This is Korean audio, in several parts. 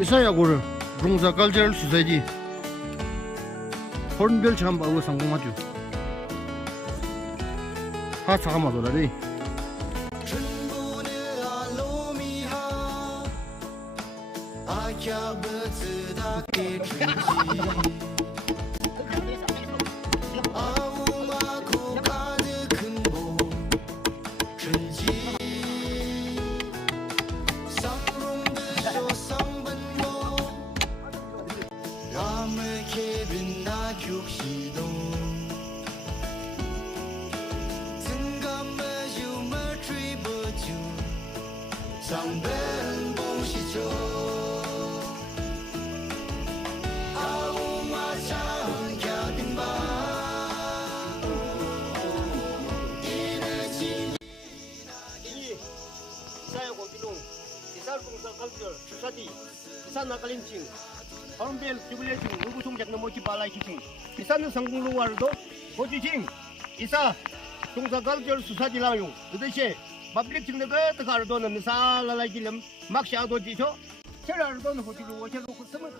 이사야고를 동사 칼처럴 소사이티 hornbill chambago 상공하죠. 하 잠깐만더라리. Susati, Isan Nakalincing, Hornbill Jubilating, Lubusung Jaknamochi Balai Kicking, Isan Sangung Luardo, Hojiching, Isa, Tungsa Culture Susati Layung, the Public in the Gardon and the Sala like him, Maxado Jicho, Cherardon, Hojilu, Hojilu, Summon,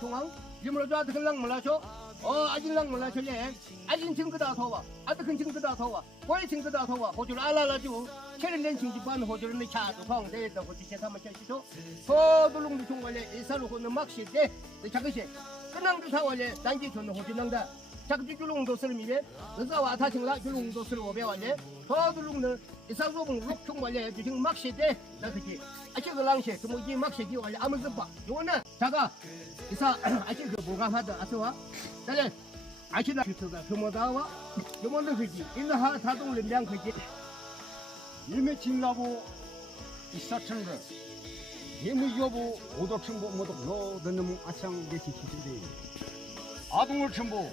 Tungang, Jimroda Lang Malacho, or Ajilang Malacho, I didn't think that over, I didn't think that over, why think that over, Hojul Ala Ju. 챌린지 기반 호주는 차도 광대에다 호지 제사만 쳤죠. 소들롱도 총관에 이사로고는 막시대 작으시 끝낭도 사월에 단지 존는 호주능다. 작지 줄롱도 쓸미에 의사와 타칭라 줄롱도 쓸고 배워네. 소들롱는 이사로봉 록 총관에 지금 막시대 나그지. 아치그 랑시 그뭐지 막시기 원래 아무것도 봐. 요거는 자가 이사 아치 그 뭐가 하다 아서와. 나는 아치다 주서가 그뭐다와 요거는 그지. 인하 사동을 량 그지. 이미 진라고 이사천거 예무 여부 오덕천보 모덕 너드는 아창 게시 기준대 아동을 천보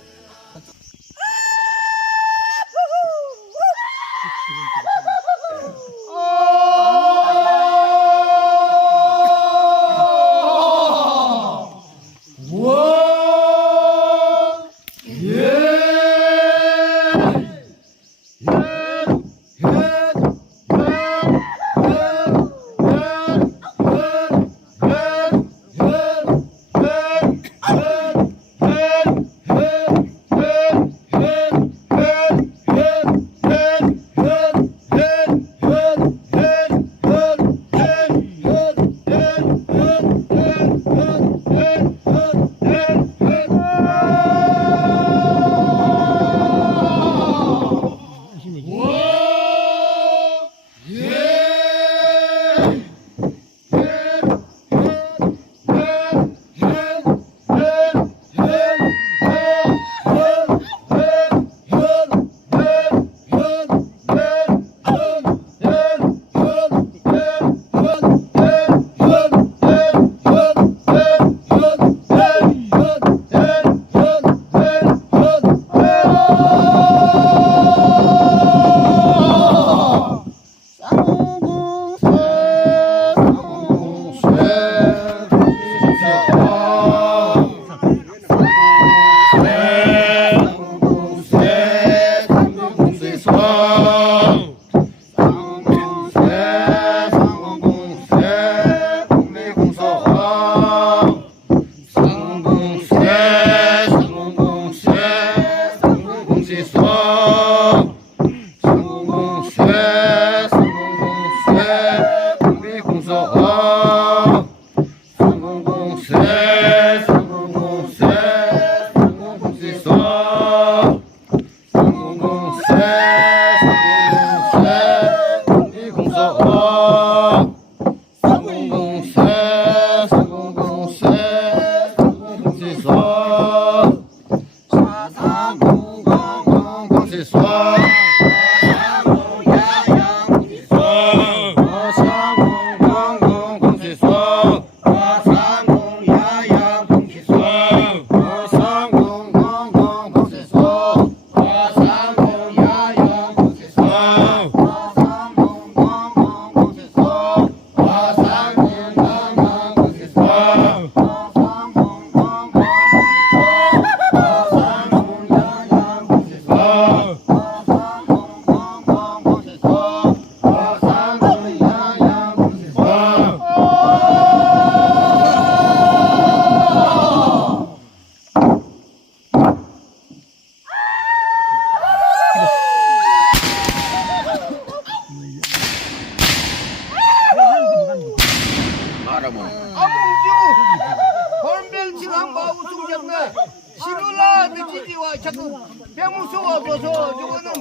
아봉주 hornbill치랑 마우승장나 시루라 느끼지와 자꾸 배무서워져서 저거는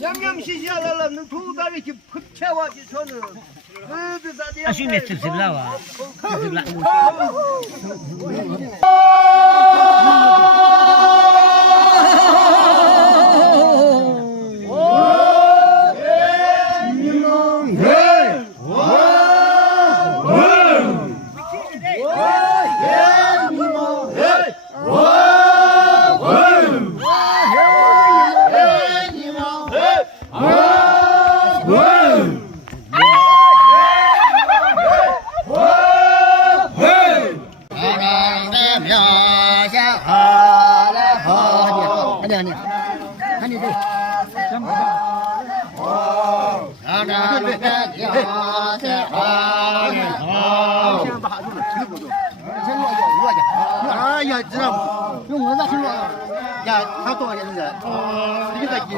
냠냠시시하려는 두 다리 이렇게 흡채와지 저는 Así se hablaba. 아야 지금 형 얼마 술로 야 활동하겠는데 이게 다 이게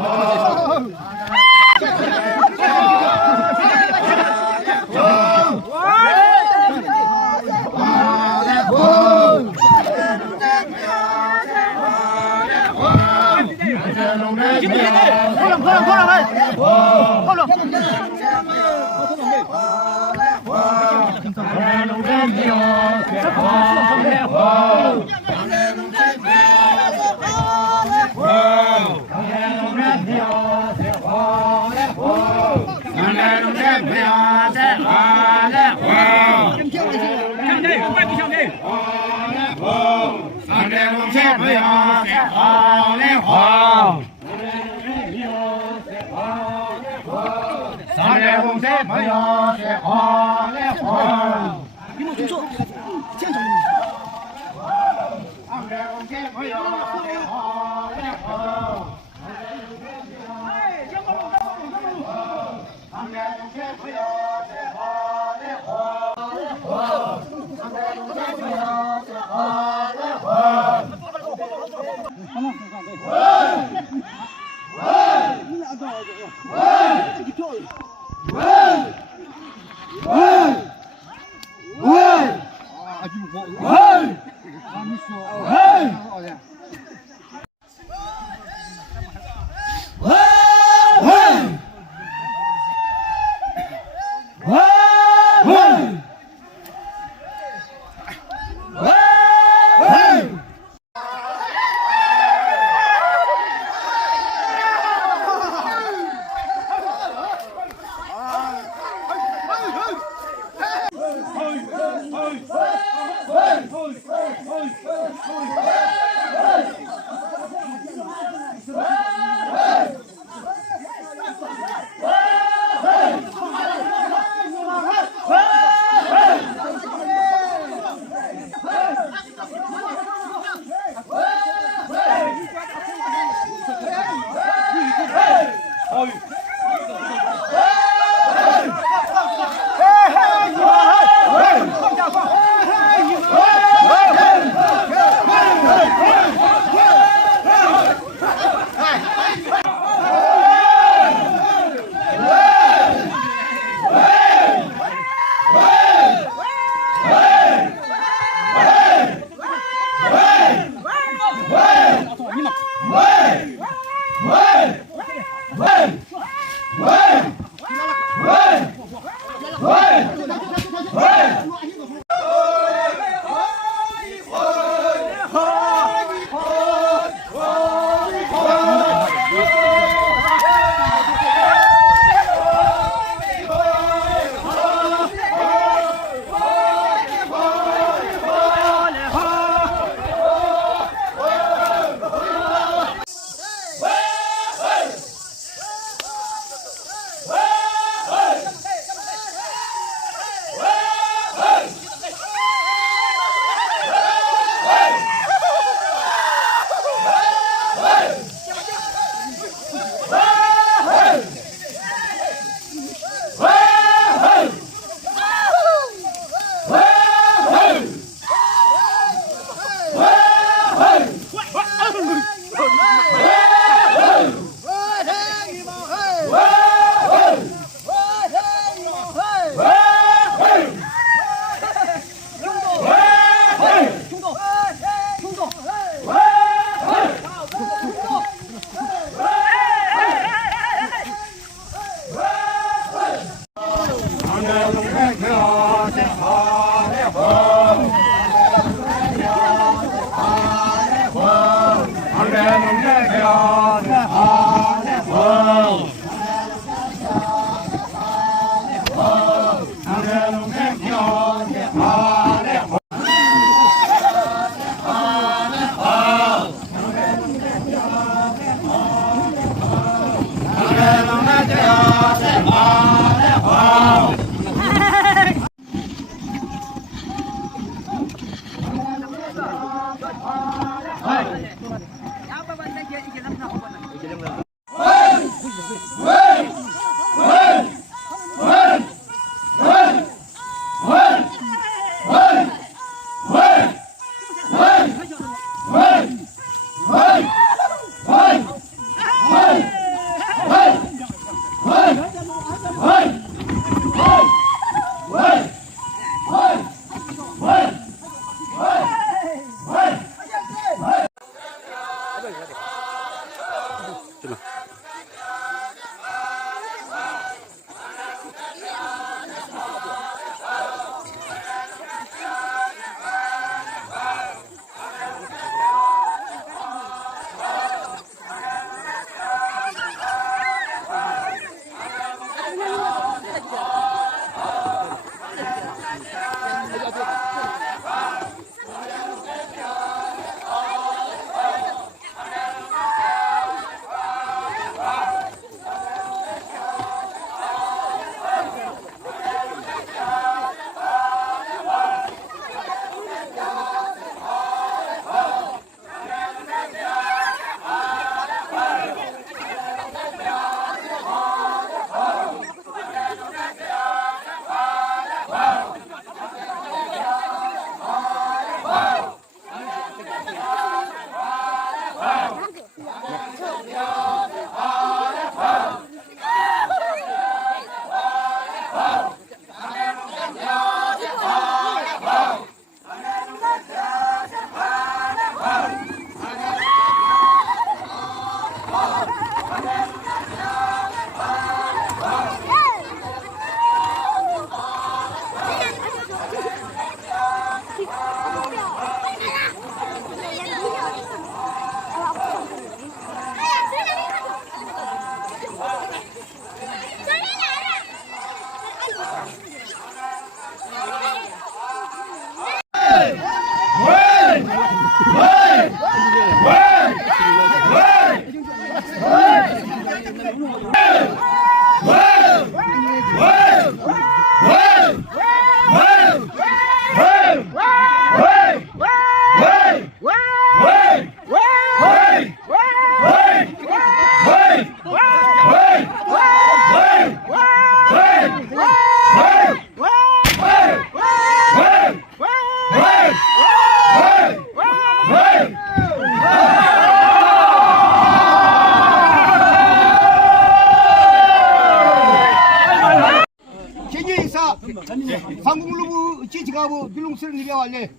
상공루부 지지가부 빌롱스를 니려왔네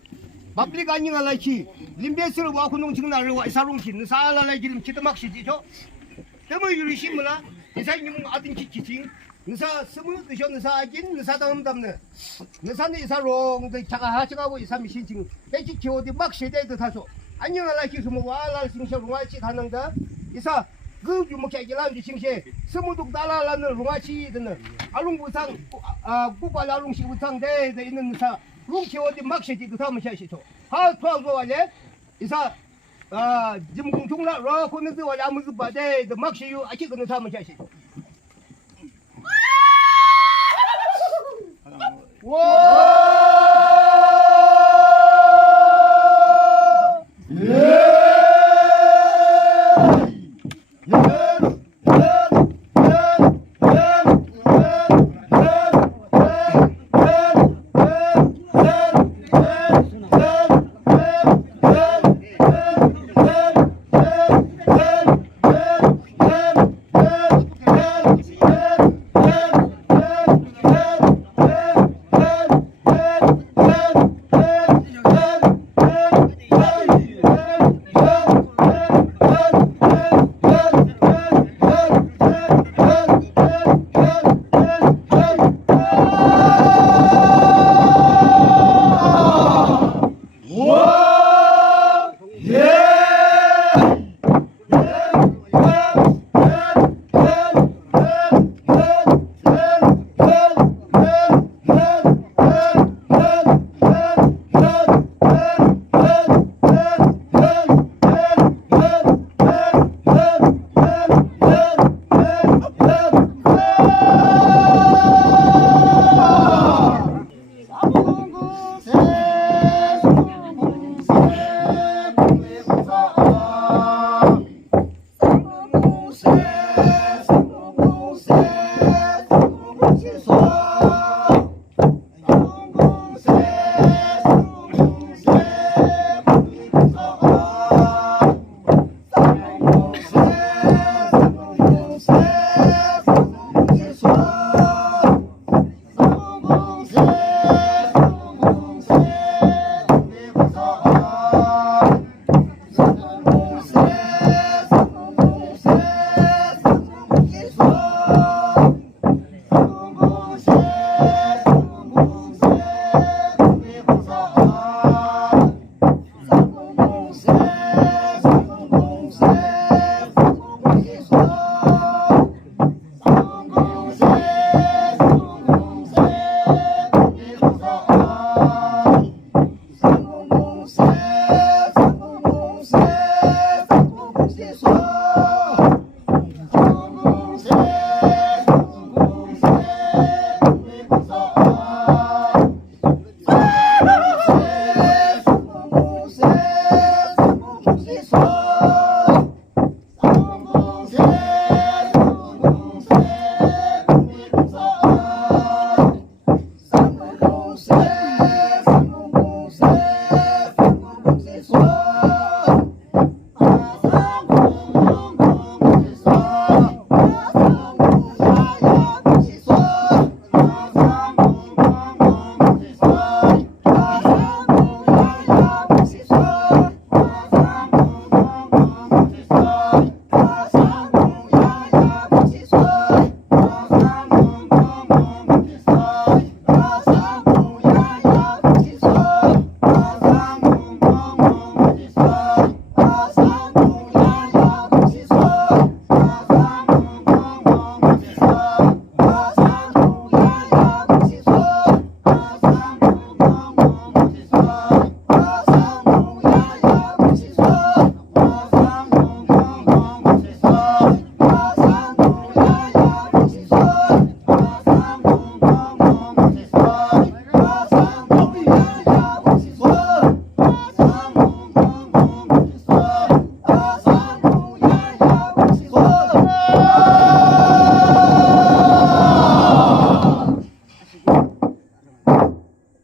마블리 간닝알라이키 림베스를 와쿠농 징날로 와이사롱키 느사알라이기름 기드막시지죠 때문에 유리시므나 이사님 아든키 기징 느사 스무 드셔 느사 아긴 느사 다음 담네 느사는 이사롱 자가 하시가고 이사미 신징 배치 키워디 막시대도 타소 안녕알라이키 스무 와알라 싱셔 롱아치 다능다 이사 그 유목해 이란 지싱시 스무독 달라라는 롱아치 듣는 알롱부상 국발 알롱시 부상 대대 있는 사 롱키 어디 막시지 그 다음에 샤시죠 하 토하고 와래 이사 짐공 종라 라 코는데 와래 아무도 바데 더 막시유 아키 그 다음에 샤시죠 와